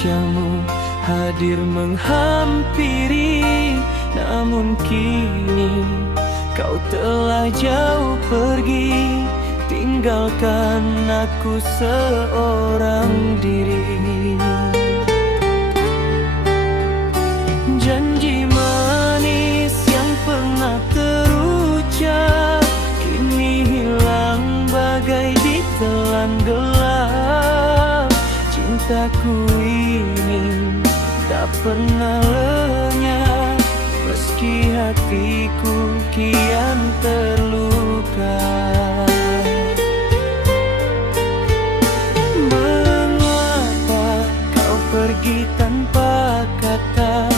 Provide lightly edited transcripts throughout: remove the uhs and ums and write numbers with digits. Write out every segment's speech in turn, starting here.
wajahmu hadir menghampiri, namun kini kau telah jauh pergi, tinggalkan aku seorang diri. Janji manis yang pernah terucap kini hilang bagai ditelan gelap. Cintaku ini tak pernah lenyap, meski hatiku kian terluka. Mengapa kau pergi tanpa kata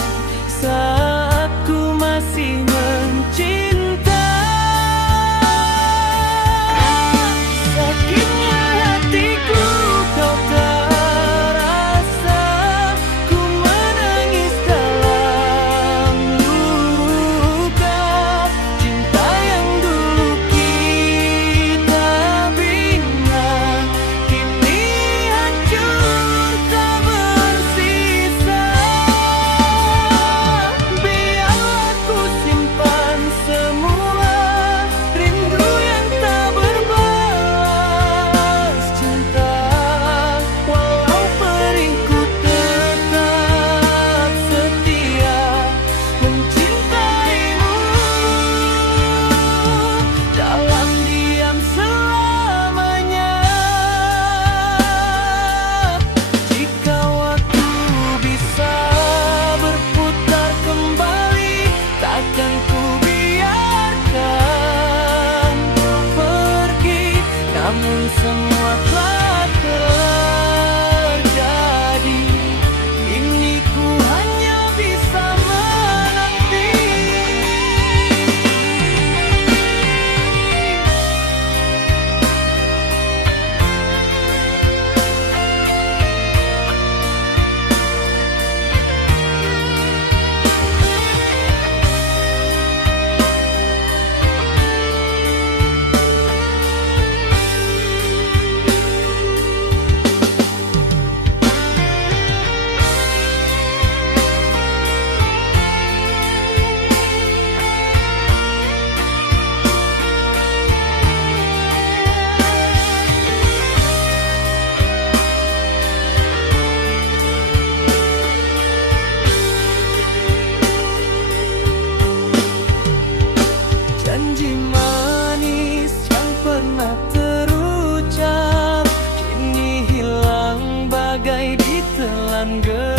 saat ku masih mencinta? Sakitnya hatiku kau tak rasa, ku menangis dalam luka. Cinta yang dulu kita bina kini hancur tak bersisa. Biar aku simpan semua rindu yang tak berbalas cinta, walau peringku tetap setia mencintaimu dalam diam selamanya. Jika waktu bisa berputar kembali, takkan ku biarkan kau pergi. Namun semua telah terjadi, kini ku hanya bisa menanti. Janji manis yang pernah terucap kini hilang bagai ditelan gelap.